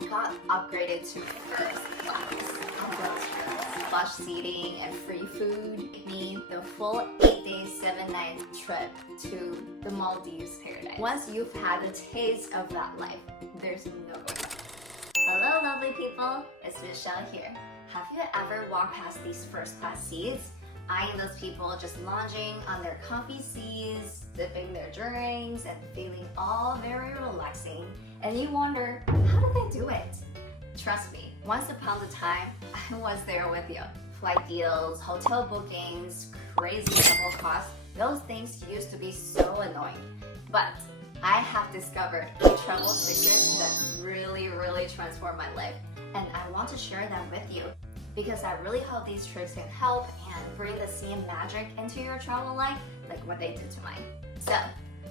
I got upgraded to first class on those trips. Plush seating and free food gave me the full 8-day, 7-night trip to the Maldives paradise. Once you've had the taste of that life, there's no going back. Hello lovely people, it's Michelle here. Have you ever walked past these first class seats, eyeing those people just lounging on their comfy seats, sipping their drinks and feeling all very relaxing, and you wonder, how do they do it? Trust me, once upon a time, I was there with you. Flight deals, hotel bookings, crazy travel costs, those things used to be so annoying. But I have discovered a travel secret that really transformed my life, and I want to share them with you because I really hope these tricks can help and bring the same magic into your travel life like what they did to mine. So,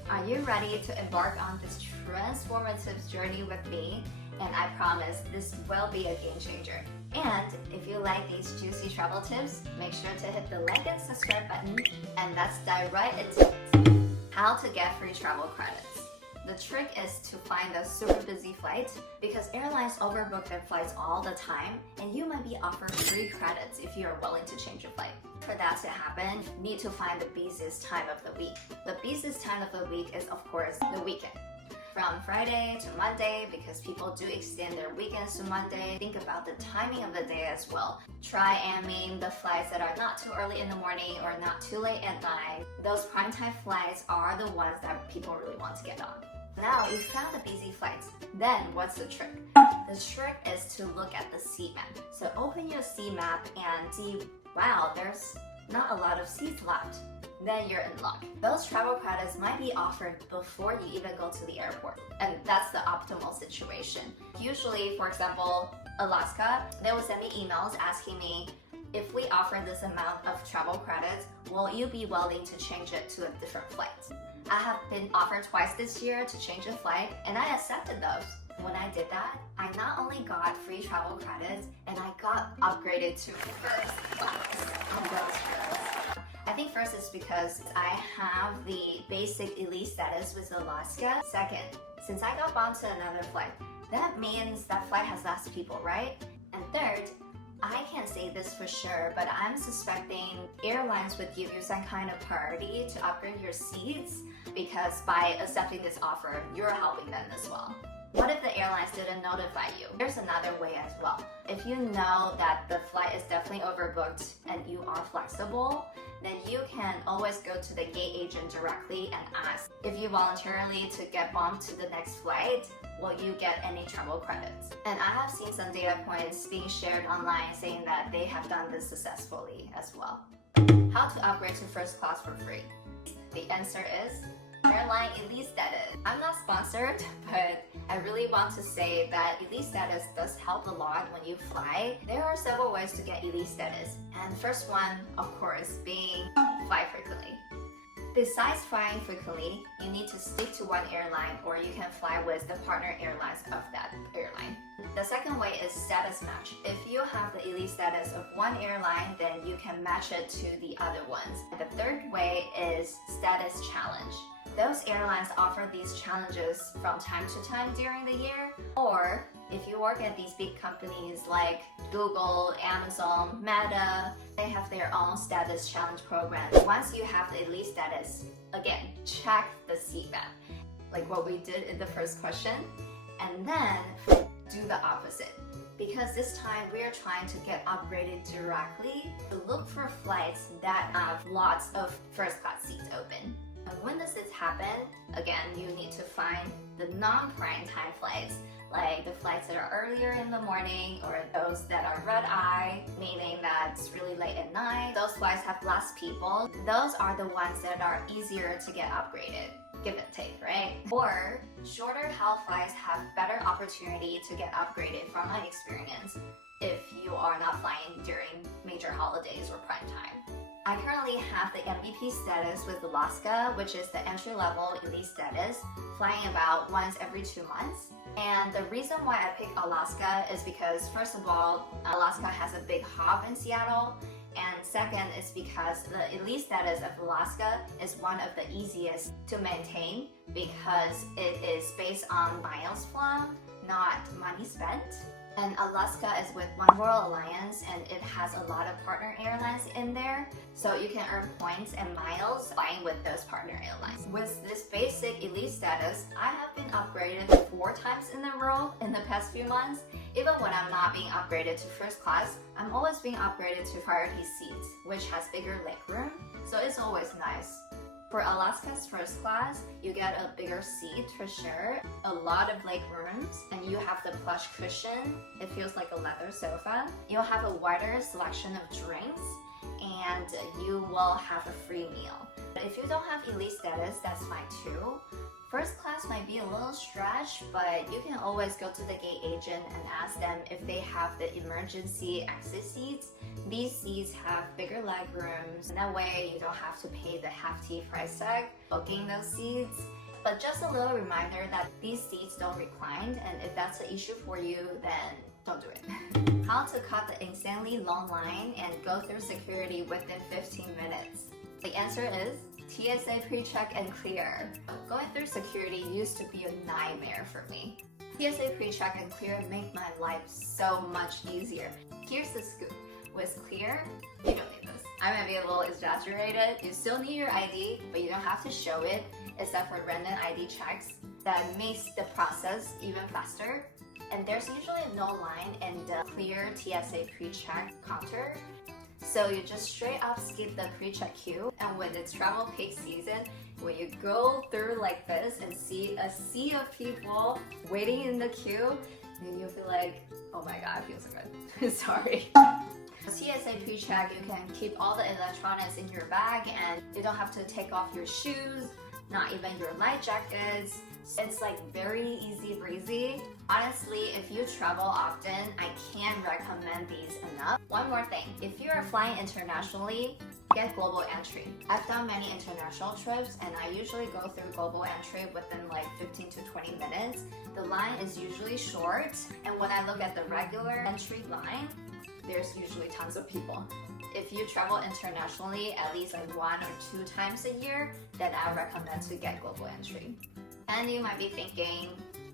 are you ready to embark on this transformative journey with me? And I promise this will be a game changer. And if you like these juicy travel tips, make sure to hit the like and subscribe button, and let's dive right into it. How to get free travel credits. The trick is to find a super busy flight because airlines overbook their flights all the time, and you might be offered free credits if you are willing to change your flight. For that to happen, you need to find the busiest time of the week. The busiest time of the week is, of course, the weekend. From Friday to Monday, because people do extend their weekends to Monday. Think about the timing of the day as well. Try aiming the flights that are not too early in the morning or not too late at night. Those prime time flights are the ones that people really want to get on. Now you found the busy flights, then what's the trick? The trick is to look at the seat map. So open your seat map and see, wow, there's not a lot of seats left. Then you're in luck. Those travel credits might be offered before you even go to the airport, and that's the optimal situation. Usually, for example, Alaska, they will send me emails asking me, if we offer this amount of travel credits, will you be willing to change it to a different flight? I have been offered twice this year to change a flight, and I accepted those. When I did that, I not only got free travel credits, and I got upgraded to first class on those trips. I think first is because I have the basic elite status with Alaska. Second, since I got bumped to another flight, that means that flight has less people, right? And third, I can't say this for sure, but I'm suspecting airlines would give you some kind of priority to upgrade your seats because by accepting this offer, you're helping them as well. What if the airlines didn't notify you? There's another way as well. If you know that the flight is definitely overbooked and you are flexible, then you can always go to the gate agent directly and ask if you voluntarily to get bumped to the next flight, will you get any travel credits? And I have seen some data points being shared online saying that they have done this successfully as well. How to upgrade to first class for free? The answer is airline elite status. I'm not sponsored, but I really want to say that elite status does help a lot when you fly. There are several ways to get elite status, and the first one, of course, being fly frequently. Besides flying frequently, you need to stick to one airline, or you can fly with the partner airlines of that airline. The second way is status match. If you have the elite status of one airline, then you can match it to the other ones. The third way is status challenge. Those airlines offer these challenges from time to time during the year, or if you work at these big companies like Google, Amazon, Meta, they have their own status challenge programs. Once you have the elite status, again, check the seat map, like what we did in the first question, and then do the opposite. Because this time we're trying to get upgraded directly, to look for flights that have lots of first class seats open. And when does this happen? Again, you need to find the non-prime time flights, like the flights that are earlier in the morning or those that are red eye, meaning that it's really late at night. Those flights have less people. Those are the ones that are easier to get upgraded. Give and take, right? Or shorter haul flights have better opportunity to get upgraded from my experience if you are not flying during major holidays or prime time. I currently have the MVP status with Alaska, which is the entry-level elite status, flying about once every 2 months. And the reason why I picked Alaska is because, first of all, Alaska has a big hub in Seattle, and second is because the elite status of Alaska is one of the easiest to maintain because it is based on miles flown, not money spent. And Alaska is with One World Alliance, and it has a lot of partner airlines in there, so you can earn points and miles flying with those partner airlines. With this basic elite status, I have been upgraded 4 times in a row in the past few months. Even when I'm not being upgraded to first class, I'm always being upgraded to priority seats, which has bigger legroom, so it's always nice. For Alaska's first class, you get a bigger seat for sure, a lot of leg rooms, and you have the plush cushion. It feels like a leather sofa. You'll have a wider selection of drinks, and you will have a free meal. But if you don't have elite status, that's fine too. First class might be a little stretch, but you can always go to the gate agent and ask them if they have the emergency exit seats. These seats have bigger leg rooms, and that way you don't have to pay the hefty price tag booking those seats. But just a little reminder that these seats don't recline, and if that's an issue for you, then don't do it. How to cut the insanely long line and go through security within 15 minutes? The answer is TSA pre-check and clear. Going through security used to be a nightmare for me. TSA pre-check and clear make my life so much easier. Here's the scoop. With clear, you don't need this. I might be a little exaggerated. You still need your ID, but you don't have to show it except for random ID checks. That makes the process even faster. And there's usually no line in the clear TSA pre-check counter. So you just straight up skip the pre-check queue, and when it's travel peak season, when you go through like this and see a sea of people waiting in the queue, then you'll feel like, oh my god, I feel so good. Sorry. TSA pre-check, you can keep all the electronics in your bag and you don't have to take off your shoes, not even your light jackets. It's like very easy breezy. Honestly, if you travel often, I can't recommend these enough. One more thing, if you are flying internationally, get global entry. I've done many international trips and I usually go through global entry within like 15 to 20 minutes. The line is usually short, and when I look at the regular entry line, there's usually tons of people. If you travel internationally at least like 1 or 2 times a year, then I recommend to get global entry. And you might be thinking,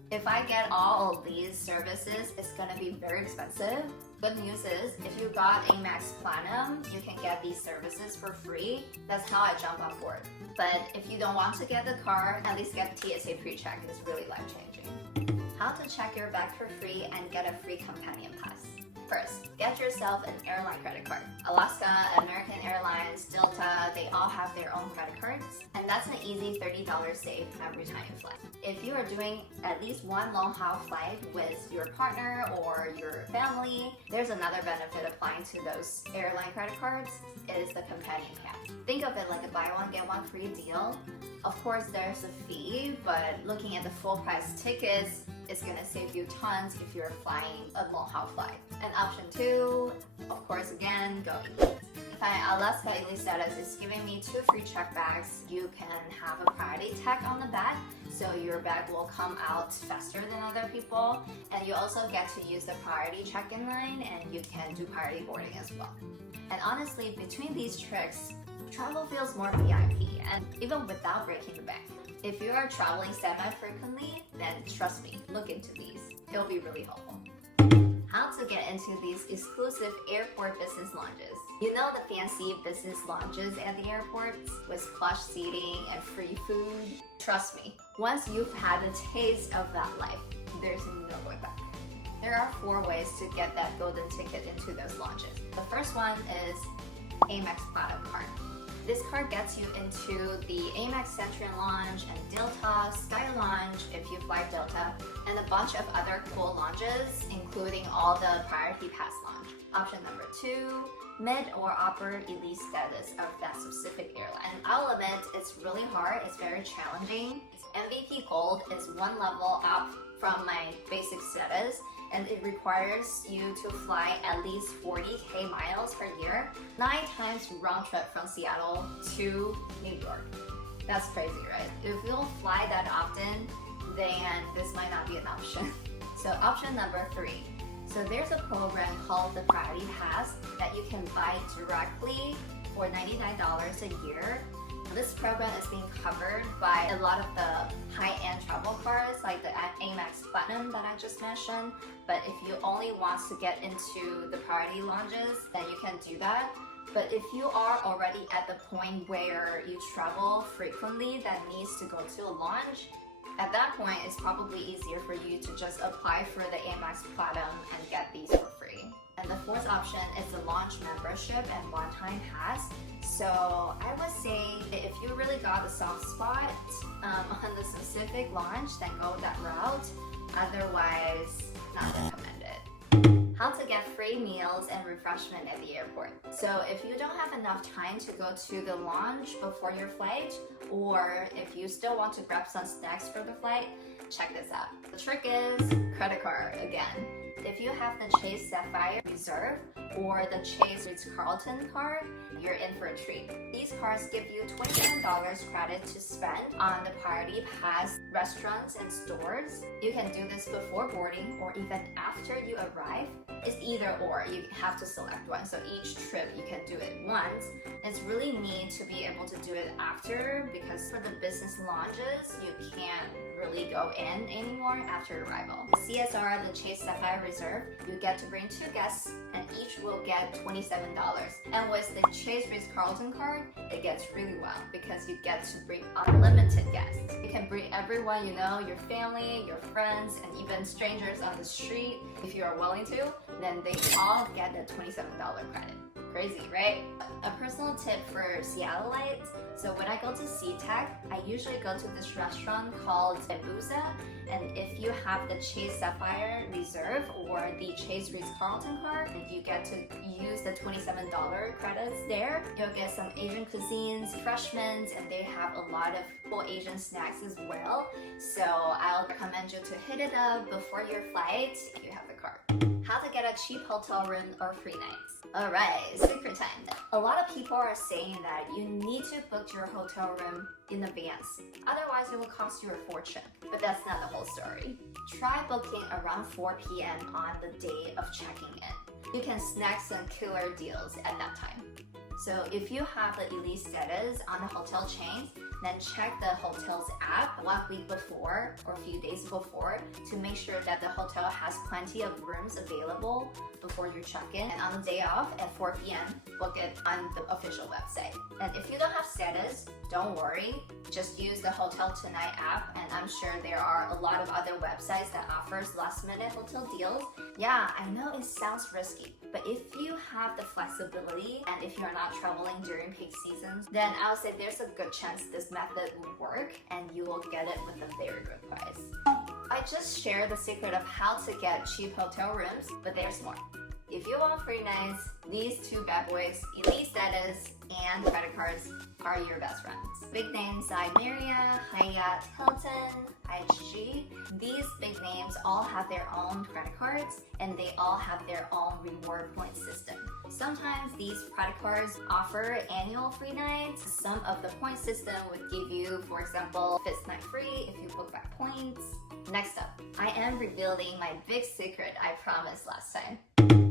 if I get all of these services, it's gonna be very expensive. Good news is, if you got Amex Platinum, you can get these services for free. That's how I jump on board. But if you don't want to get the card, at least get TSA pre-check. It's really life-changing. How to check your bag for free and get a free companion pass. First, get yourself an airline credit card. Alaska, American Airlines, Delta, they all have their own credit cards, and that's an easy $30 save every time you fly. If you are doing at least one long-haul flight with your partner or your family, there's another benefit applying to those airline credit cards. It is the companion pass. Think of it like a buy one, get one free deal. Of course, there's a fee, but looking at the full price tickets, it's gonna save you tons if you're flying a long-haul flight. And option 2, of course, again, go elite. If my Alaska elite status is giving me 2 free check bags, you can have a priority tag on the back, so your bag will come out faster than other people, and you also get to use the priority check-in line, and you can do priority boarding as well. And honestly, between these tricks, travel feels more VIP, and even without breaking the bank. If you are traveling semi-frequently, then trust me, look into these. It'll be really helpful. How to get into these exclusive airport business lounges. You know the fancy business lounges at the airports with plush seating and free food? Trust me, once you've had a taste of that life, there's no going back. There are 4 ways to get that golden ticket into those lounges. The first one is Amex Platinum card. This card gets you into the Amex Centurion Lounge and Delta, Sky Lounge if you fly Delta, and a bunch of other cool lounges, including all the Priority Pass lounge. Option number 2, mid or upper elite status of that specific airline. And I'll admit, it's really hard, it's very challenging. MVP Gold is 1 level up from my basic status, and it requires you to fly at least 40k miles per year, 9 times round trip from Seattle to New York. That's crazy, right? If you don't fly that often, then this might not be an option. So option number 3. So there's a program called the Priority Pass that you can buy directly for $99 a year. This program is being covered by a lot of the high-end travel cars like the Amex Platinum that I just mentioned. But if you only want to get into the priority lounges, then you can do that. But if you are already at the point where you travel frequently that needs to go to a lounge, at that point it's probably easier for you to just apply for the Amex Platinum and get these for free. And the fourth option is the launch membership and one-time pass. So I would say that if you really got a soft spot on the specific launch, then go that route. Otherwise, not recommended. How to get free meals and refreshment at the airport. So if you don't have enough time to go to the lounge before your flight, or if you still want to grab some snacks for the flight, check this out. The trick is credit card again. If you have the Chase Sapphire Reserve or the Chase Ritz-Carlton card, you're in for a treat. These cards give you $27 credit to spend on the Priority Pass restaurants and stores. You can do this before boarding or even after you arrive. It's either or, you have to select one. So each trip you can do it once. It's really neat to be able to do it after, because for the business lounges, you can't really go in anymore after arrival. CSR, the Chase Sapphire Reserve, you get to bring 2 guests and each will get $27. And with the Chase Ritz-Carlton card, it gets really well because you get to bring unlimited guests. You can bring everyone you know, your family, your friends, and even strangers on the street. If you are willing to, then they all get the $27 credit. Crazy, right? A personal tip for Seattleites. So when I go to SeaTac, I usually go to this restaurant called Ebuza. And if you have the Chase Sapphire Reserve or the Chase Ritz-Carlton card, and you get to use the $27 credits there, you'll get some Asian cuisines, refreshments, and they have a lot of cool Asian snacks as well. So I'll recommend you to hit it up before your flight if you have the card. How to get a cheap hotel room or free nights. Alright, secret time. A lot of people are saying that you need to book your hotel room in advance. Otherwise, it will cost you a fortune. But that's not the whole story. Try booking around 4 p.m. on the day of checking in. You can snag some killer deals at that time. So if you have the elite status on the hotel chains, then check the hotel's app 1 week before or a few days before to make sure that the hotel has plenty of rooms available before you check in. And on the day off at 4 p.m., book it on the official website. And if you don't have status, don't worry. Just use the Hotel Tonight app, and I'm sure there are a lot of other websites that offers last-minute hotel deals. Yeah, I know it sounds risky, but if you have the flexibility and if you're not traveling during peak seasons, then I would say there's a good chance this method will work and you will get it with a very good price. I just shared the secret of how to get cheap hotel rooms, but there's more. If you want free nights, these 2 bad boys, elite status and credit cards, are your best friends. Big names like Marriott, Hyatt, Hilton, IHG, these big names all have their own credit cards and they all have their own reward point system. Sometimes these credit cards offer annual free nights. Some of the point system would give you, for example, 5th night free if you book by points. Next up, I am revealing my big secret I promised last time.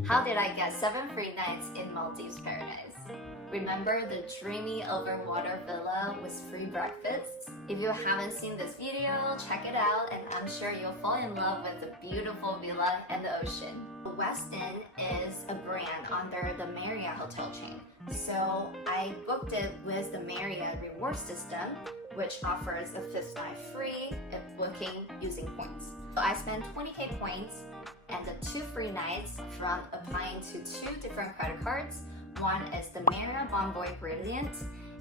How did I get 7 free nights in Maldives paradise? Remember the dreamy overwater villa with free breakfasts? If you haven't seen this video, check it out and I'm sure you'll fall in love with the beautiful villa and the ocean. The West Inn is a brand under the Marriott hotel chain. So I booked it with the Marriott reward system, which offers a 5th night free if booking using points. So I spent 20k points and the 2 free nights from applying to 2 different credit cards. One is the Marriott Bonvoy Brilliant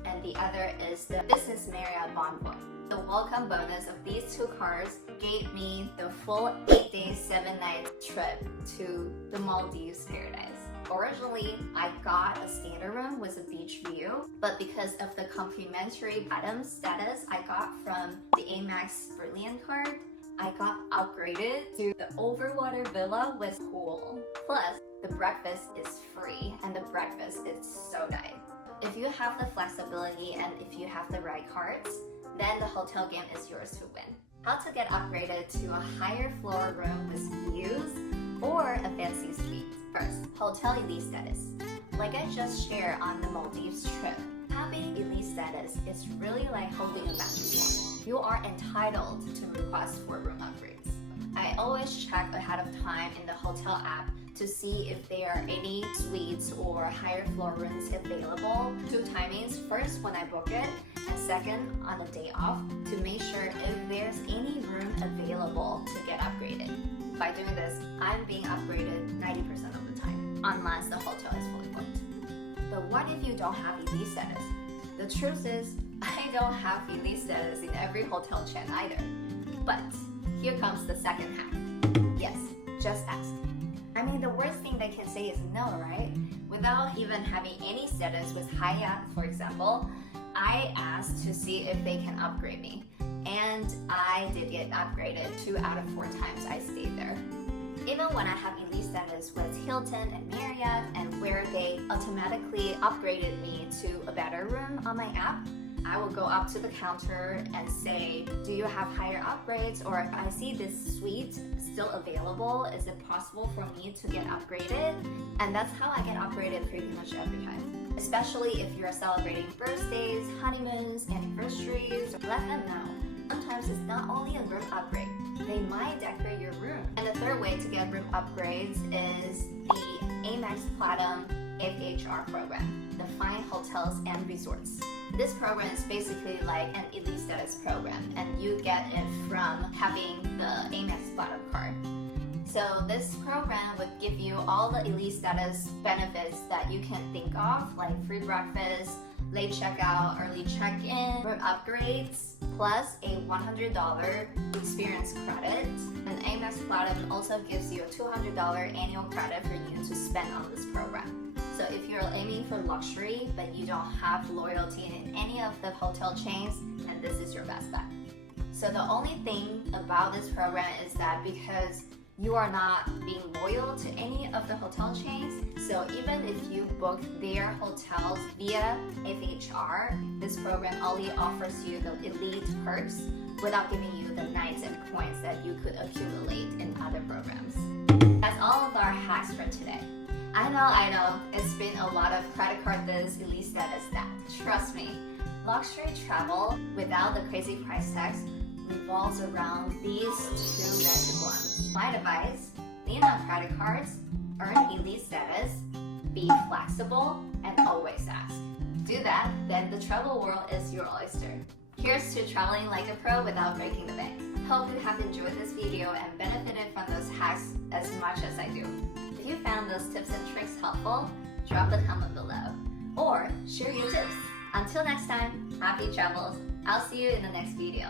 and the other is the Business Marriott Bonvoy. The welcome bonus of these 2 cards gave me the full 8-day, 7-night trip to the Maldives paradise. Originally, I got a standard room with a beach view, but because of the complimentary platinum status I got from the Amex Brilliant card, I got upgraded to the overwater villa with pool. Plus, the breakfast is free and the breakfast is so nice. If you have the flexibility and if you have the right cards, then the hotel game is yours to win. How to get upgraded to a higher floor room with views or a fancy suite. First, hotel elite status. Like I just shared on the Maldives trip, having elite status is really like holding a mattress. You are entitled to request for room upgrades. I always check ahead of time in the hotel app to see if there are any suites or higher floor rooms available. Two timings: first when I book it, and second on the day off, to make sure if there's any room available to get upgraded. By doing this, I'm being upgraded 90% of the time, unless the hotel is fully booked. But what if you don't have elite status? The truth is, I don't have elite status in every hotel chain either. But here comes the second hack. Yes, just ask. I mean, the worst thing they can say is no, right? Without even having any status with Hyatt, for example, I asked to see if they can upgrade me. And I did get upgraded 2 out of 4 times I stayed there. Even when I have elite status with Hilton and Marriott, and where they automatically upgraded me to a better room on my app, I will go up to the counter and say, do you have higher upgrades? Or I see this suite still available. Is it possible for me to get upgraded? And that's how I get upgraded pretty much every time. Especially if you're celebrating birthdays, honeymoons, anniversaries, let them know. Sometimes it's not only a room upgrade, they might decorate your room. And the third way to get room upgrades is the Amex Platinum FHR program, the Fine Hotels and Resorts. This program is basically like an elite status program, and you get it from having the Amex Platinum card. So this program would give you all the elite status benefits that you can think of, like free breakfast, late checkout, early check-in, room upgrades, plus a $100 experience credit. And Amex Platinum also gives you a $200 annual credit for you to spend on this program. So if you're aiming for luxury, but you don't have loyalty in any of the hotel chains, then this is your best bet. So the only thing about this program is that because you are not being loyal to any of the hotel chains, so even if you book their hotels via FHR, this program only offers you the elite perks without giving you the nights and points that you could accumulate in other programs. That's all of our hacks for today. I know, it's been a lot of credit card this, elite status that. Trust me, luxury travel without the crazy price tags revolves around these 2 magic ones. My advice: lean on credit cards, earn elite status, be flexible, and always ask. Do that, then the travel world is your oyster. Here's to traveling like a pro without breaking the bank. Hope you have enjoyed this video and benefited from those hacks as much as I do. If you found those tips and tricks helpful, drop a comment below or share your tips. Until next time, happy travels. I'll see you in the next video.